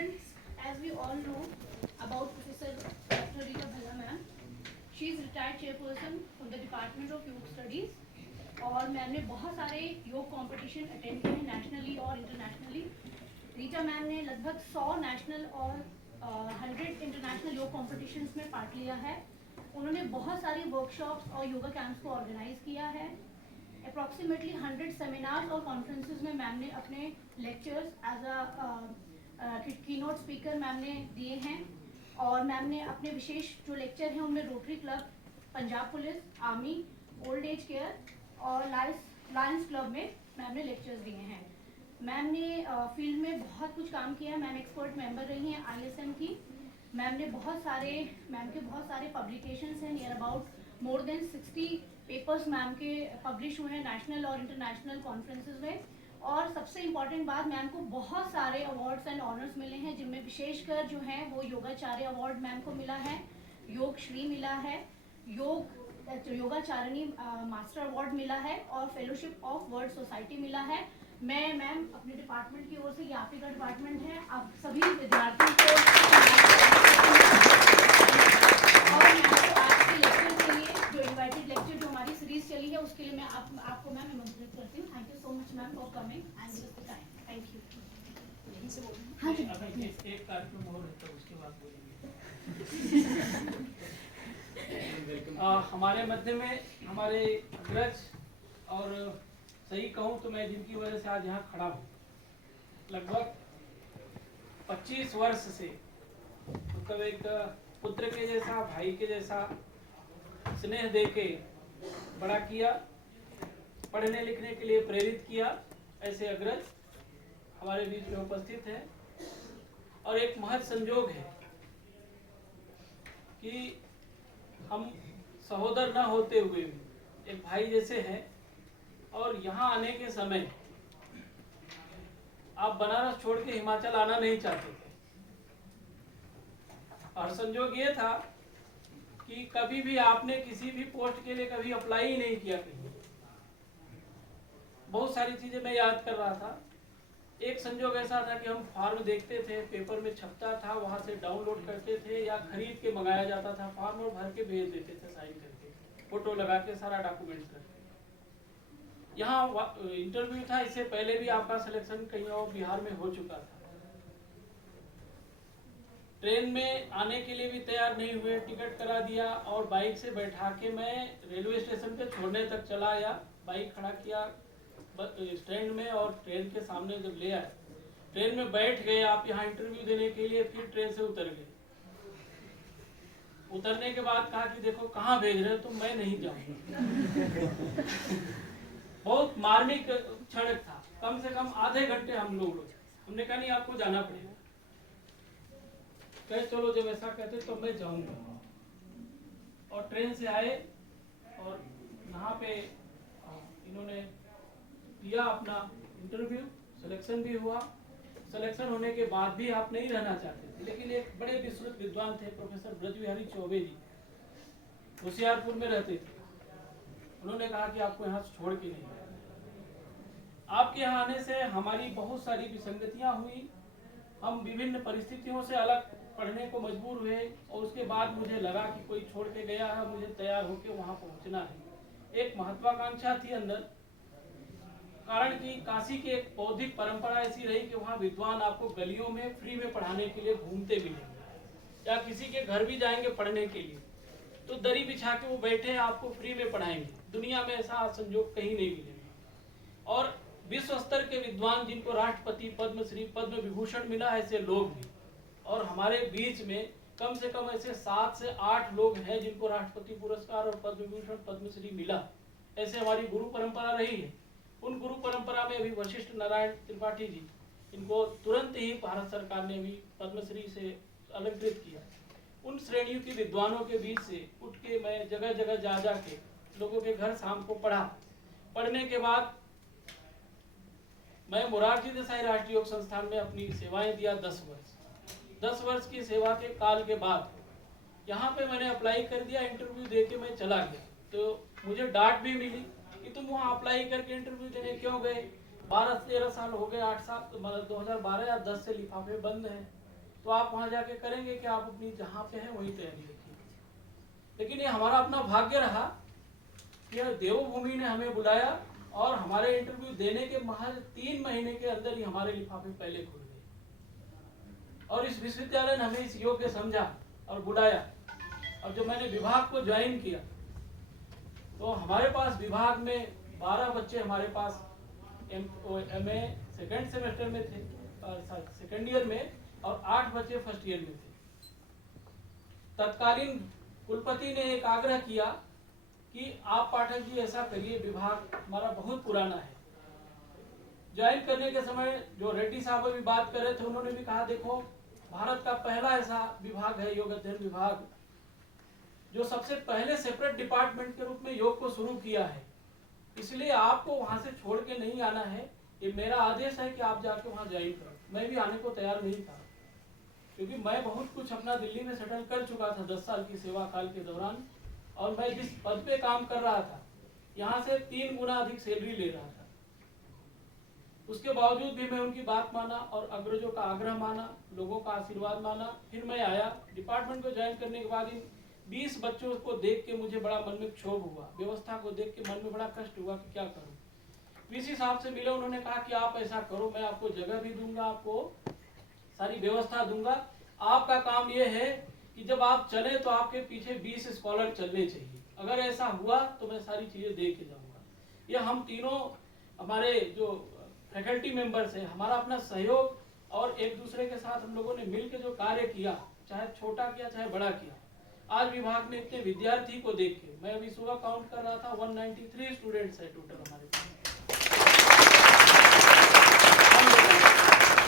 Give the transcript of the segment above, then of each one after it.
Students, as we all know about Professor Dr. Rita Bhalla ma'am, she is retired chairperson from the Department of Yoga Studies और ma'am ने बहुत सारे योग competition attend किए हैं nationally और internationally. Rita ma'am ने लगभग 100 नेशनल और 100 इंटरनेशनल योग कॉम्पिटिशन्स में पार्ट लिया है। उन्होंने बहुत सारी वर्कशॉप्स और योगा कैंप्स को ऑर्गेनाइज किया है। अप्रॉक्सीमेटली 100 सेमिनार्स और कॉन्फ्रेंसेस में मैम ने अपने lectures as a keynote speaker ma'am ने दिए हैं और मैम ने अपने विशेष जो लेक्चर हैं उनमें rotary club, Punjab police, army, old age care और लायंस क्लब में मैम ने लेक्चर्स दिए हैं। मैम ने फील्ड में बहुत कुछ काम किया है। मैम एक्सपर्ट मेंबर रही हैं ISM की। मैम के बहुत सारे पब्लिकेशंस हैं, near about more than 60 papers ma'am के पब्लिश हुए हैं नेशनल और इंटरनेशनल कॉन्फ्रेंसेस में। और सबसे इम्पॉर्टेंट बात, मैम को बहुत सारे अवार्ड्स एंड ऑनर्स मिले हैं, जिनमें विशेषकर जो है वो योगाचार्य अवार्ड मैम को मिला है, योग श्री मिला है, योगाचारणी मास्टर अवार्ड मिला है और फेलोशिप ऑफ वर्ल्ड सोसाइटी मिला है। मैं मैम अपने डिपार्टमेंट की ओर से, ये आप ही का डिपार्टमेंट है, आप सभी विद्यार्थियों को और आज के लेक्चर के लिए जो इनवाइटेड लेक्चर जो हमारी सीरीज चली है उसके लिए मैं आपको मैम आमंत्रित करती हूँ। Thank you so much ma'am for coming and give us the time. Thank you. यहीं से बोलूँ? हाँ जी, एक कार्यक्रम और रहता है, उसके बाद बोलेंगे। हमारे मध्य में हमारे अग्रज और सही कहूँ तो मैं जिनकी वजह से आज यहाँ खड़ा हूँ, लगभग 25 वर्ष से मतलब एक पुत्र के जैसा, भाई के जैसा स्नेह देके बड़ा किया, पढ़ने लिखने के लिए प्रेरित किया, ऐसे अग्रज हमारे बीच में उपस्थित है। और एक महत् संजोग है कि हम सहोदर न होते हुए भी एक भाई जैसे हैं और यहाँ आने के समय आप बनारस छोड़ के हिमाचल आना नहीं चाहते थे। और संजोग ये था कि कभी भी आपने किसी भी पोस्ट के लिए कभी अप्लाई ही नहीं किया कहीं। बहुत सारी चीजें मैं याद कर रहा था। एक संजोग ऐसा था कि हम फॉर्म देखते थे, पेपर में छपता था, वहां से डाउनलोड करते थे या खरीद के मंगाया जाता था फॉर्म और भर के भेज देते थे, साइन करके, फोटो लगा के, सारा डॉक्यूमेंट करके। यहाँ इंटरव्यू था, इससे पहले भी आपका सिलेक्शन कहीं और बिहार में हो चुका था। ट्रेन में आने के लिए भी तैयार नहीं हुए, टिकट करा दिया और बाइक से बैठा के मैं रेलवे स्टेशन पे छोड़ने तक चला आया। बाइक खड़ा किया स्टैंड में और ट्रेन के सामने जब ले आए, ट्रेन में बैठ गए आप यहाँ इंटरव्यू देने के लिए, फिर ट्रेन से उतर गए। उतरने के बाद कहा कि देखो कहाँ भेज रहे हो, तो मैं नहीं जाऊंगा। बहुत मार्मिक क्षण था। कम से कम आधे घंटे हमने कहा नहीं आपको जाना पड़ेगा। कहे चलो जब ऐसा कहते तो मैं जाऊंगा। और ट्रेन से आए और यहाँ पे इन्होंने दिया अपना इंटरव्यू, सिलेक्शन भी हुआ। सिलेक्शन होने के बाद भी आप नहीं रहना चाहते थे, लेकिन एक बड़े विस्तृत विद्वान थे प्रोफेसर ब्रजबिहारी चौबे जी, होशियारपुर में रहते थे। उन्होंने कहा कि आपको यहाँ से छोड़ के नहीं जाना। आपके यहाँ आने से हमारी बहुत सारी विसंगतियां हुई, हम विभिन्न परिस्थितियों से अलग पढ़ने को मजबूर हुए और उसके बाद मुझे लगा कि कोई छोड़ के गया है, मुझे तैयार होकर वहां पहुंचना है। एक महत्वाकांक्षा थी अंदर, कारण कि काशी की एक बौद्धिक परंपरा ऐसी रही कि वहाँ विद्वान आपको गलियों में फ्री में पढ़ाने के लिए घूमते मिलेंगे, या किसी के घर भी जाएंगे पढ़ने के लिए तो दरी बिछा के वो बैठे आपको फ्री में पढ़ाएंगे। दुनिया में ऐसा संजोग कहीं नहीं मिलेगा। और विश्व स्तर के विद्वान जिनको राष्ट्रपति, पद्मश्री, पद्म विभूषण मिला, ऐसे लोग भी। और हमारे बीच में कम से कम ऐसे 7 से 8 लोग हैं जिनको राष्ट्रपति पुरस्कार और पद्म विभूषण, पद्मश्री मिला। ऐसे हमारी गुरु परंपरा रही है। उन गुरु परंपरा में अभी वशिष्ठ नारायण त्रिपाठी जी, इनको तुरंत ही भारत सरकार ने भी पद्मश्री से अलंकृत किया। उन श्रेणियों के विद्वानों के बीच से उठ के मैं जगह जगह जा जा के लोगों के घर शाम को पढ़ा। पढ़ने के बाद मैं मोरारजी देसाई राष्ट्रीय योग संस्थान में अपनी सेवाएं दिया 10 वर्ष। 10 वर्ष की सेवा के काल के बाद यहाँ पे मैंने अप्लाई कर दिया, इंटरव्यू दे के मैं चला गया। तो मुझे डांट भी मिली कि तुम वहाँ अप्लाई करके इंटरव्यू देने क्यों गए, 12-13 साल हो गए, 8 साल, मतलब 2012 या 10 से लिफाफे बंद हैं, तो आप वहाँ जाके करेंगे कि आप अपनी जहाँ पे हैं वहीं तैयारी रखिए। लेकिन ये हमारा अपना भाग्य रहा कि देवभूमि ने हमें बुलाया और हमारे इंटरव्यू देने के महज 3 महीने के अंदर ही हमारे लिफाफे पहले खुल गए और इस विश्वविद्यालय ने हमें इस योग्य समझा और बुलाया। और जब मैंने विभाग को ज्वाइन किया तो हमारे पास विभाग में 12 बच्चे हमारे पास MA सेकेंड सेमेस्टर में थे, सेकेंड ईयर में, और 8 बच्चे फर्स्ट ईयर में थे। तत्कालीन कुलपति ने एक आग्रह किया कि आप पाठक जी ऐसा करिए, विभाग हमारा बहुत पुराना है। ज्वाइन करने के समय जो रेड्डी साहब अभी बात कर रहे थे, उन्होंने भी कहा देखो भारत का पहला ऐसा विभाग है योग अध्ययन विभाग जो सबसे पहले सेपरेट डिपार्टमेंट के रूप में योग को शुरू किया है, इसलिए आपको वहां से छोड़ के नहीं आना है। ये मेरा आदेश है कि आप जाके वहां ज्वाइन करो। मैं भी आने को तैयार नहीं था क्योंकि मैं बहुत कुछ अपना दिल्ली में सेटल कर चुका था 10 साल की सेवा काल के दौरान, और मैं जिस पद पे काम कर रहा था यहाँ से 3 गुना अधिक सैलरी ले रहा था। उसके बावजूद भी मैं उनकी बात माना और अग्रजों का आग्रह माना, लोगों का आशीर्वाद माना। फिर मैं आया डिपार्टमेंट को ज्वाइन करने के बाद इन 20 बच्चों को देख के मुझे बड़ा मन में क्षोभ हुआ, व्यवस्था को देख के मन में बड़ा कष्ट हुआ कि क्या करूं। वीसी साहब से मिले, उन्होंने कहा कि आप ऐसा करो, मैं आपको जगह भी दूंगा, आपको सारी व्यवस्था दूंगा। आपका काम यह है कि जब आप चले तो आपके पीछे 20 स्कॉलर चलने चाहिए। अगर ऐसा हुआ तो मैं सारी चीजें दे के जाऊंगा। ये हम तीनों हमारे जो फैकल्टी मेंबर्स हैं, हमारा अपना सहयोग और एक दूसरे के साथ हम लोगों ने मिलकर जो कार्य किया, चाहे छोटा किया चाहे बड़ा किया। आज विभाग में इतने विद्यार्थी को देख के, मैं अभी सुबह काउंट कर रहा था, 193 स्टूडेंट्स है टोटल हमारे पास।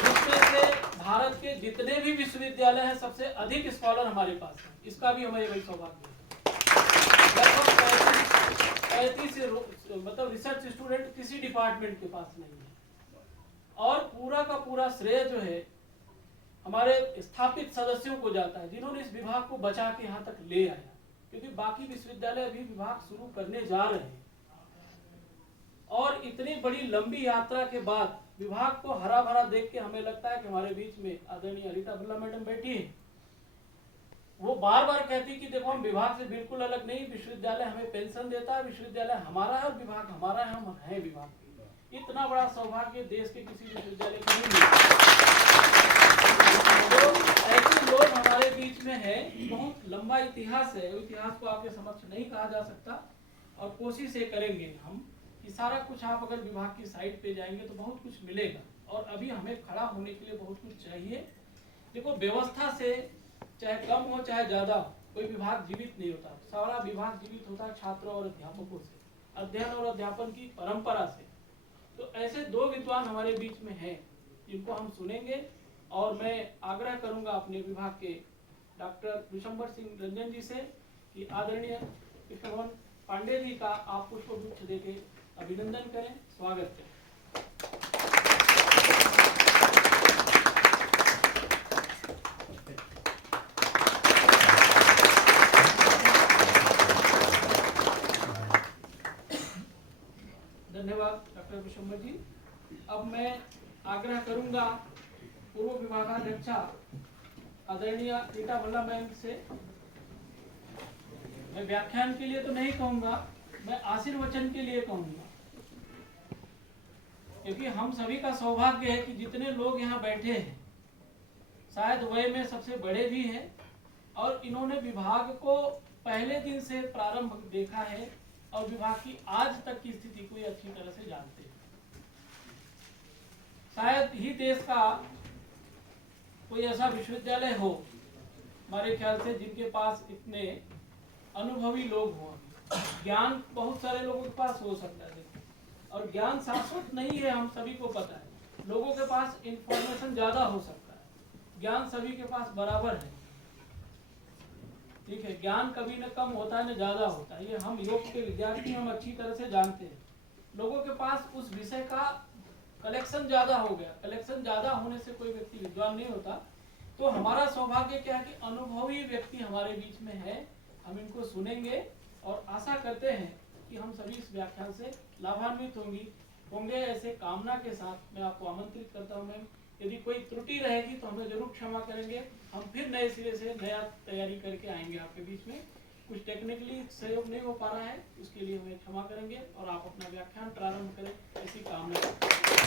इसमें से भारत के जितने भी विश्वविद्यालय हैं सबसे अधिक स्कॉलर हमारे पास हैं। इसका भी हमें बड़ी सौभाग्य है। लगभग 35 मतलब रिसर्च स्टूडेंट किसी डिपार्टमेंट के पास नहीं है। और पूरा का पूरा श्रेय जो है हमारे स्थापित सदस्यों को जाता है, जिन्होंने इस विभाग को बचा के यहाँ तक ले आया, क्योंकि बाकी विश्वविद्यालय अभी विभाग शुरू करने जा रहे हैं। और इतनी बड़ी लंबी यात्रा के बाद विभाग को हरा भरा देख के हमें लगता है कि हमारे बीच में आदरणीय अनीता भल्ला मैडम बैठी है। वो बार बार कहती कि देखो हम विभाग से बिल्कुल अलग नहीं, विश्वविद्यालय हमें पेंशन देता है, विश्वविद्यालय हमारा है और विभाग हमारा है, हम हैं विभाग। इतना बड़ा सौभाग्य देश के किसी विश्वविद्यालय को नहीं मिलता। तो ऐसे लोग हमारे बीच में है। बहुत लंबा इतिहास है, इतिहास को आपके समक्ष नहीं कहा जा सकता, और कोशिश ये करेंगे हम कि सारा कुछ आप अगर विभाग की साइट पे जाएंगे तो बहुत कुछ मिलेगा। और अभी हमें खड़ा होने के लिए बहुत कुछ चाहिए। देखो व्यवस्था से चाहे कम हो चाहे ज्यादा हो, कोई विभाग जीवित नहीं होता। सारा विभाग जीवित होता है छात्रों और अध्यापकों से, अध्ययन और अध्यापन की परंपरा से। तो ऐसे 2 विद्वान हमारे बीच में हैं जिनको हम सुनेंगे, और मैं आग्रह करूंगा अपने विभाग के डॉक्टर विशंबर सिंह रंजन जी से कि आदरणीय कृष्णभवन पांडे जी का आप पुष्पगुच्छ देके अभिनंदन करें, स्वागत करें। धन्यवाद डॉक्टर विशंबर जी। अब मैं आग्रह करूंगा पूर्व विभागाध्यक्षा आदरणीय अनीता भल्ला मैम से। मैं व्याख्यान के लिए तो नहीं कहूंगा, मैं आशीर्वचन के लिए कहूंगा, क्योंकि हम सभी का सौभाग्य है कि जितने लोग यहाँ बैठे हैं शायद वय में सबसे बड़े भी हैं, और इन्होंने विभाग को पहले दिन से प्रारंभ देखा है और विभाग की आज तक की स्थिति को अच्छी तरह से जानते हैं। शायद ही देश का कोई ऐसा विश्वविद्यालय हो हमारे ख्याल से जिनके पास इतने अनुभवी लोग हों। ज्ञान बहुत सारे लोगों के पास हो सकता है, और ज्ञान शाश्वत नहीं है, हम सभी को पता है। लोगों के पास इंफॉर्मेशन ज्यादा हो सकता है, ज्ञान सभी के पास बराबर है। ठीक है, ज्ञान कभी न कम होता है न ज्यादा होता है, ये हम योग के विद्यार्थी हम अच्छी तरह से जानते हैं। लोगों के पास उस विषय का कलेक्शन ज्यादा हो गया, कलेक्शन ज्यादा होने से कोई व्यक्ति विद्वान नहीं होता। तो हमारा सौभाग्य क्या है कि अनुभवी व्यक्ति हमारे बीच में है, हम इनको सुनेंगे और आशा करते हैं कि हम सभी इस व्याख्यान से लाभान्वित होंगे। ऐसे कामना के साथ मैं आपको आमंत्रित करता हूँ मैम यदि कोई त्रुटि रहेगी तो हमें जरूर क्षमा करेंगे। हम फिर नए सिरे से नया तैयारी करके आएंगे आपके बीच में। कुछ टेक्निकली सहयोग नहीं हो पा रहा है, उसके लिए हमें क्षमा करेंगे और आप अपना व्याख्यान प्रारंभ करें, ऐसी कामना।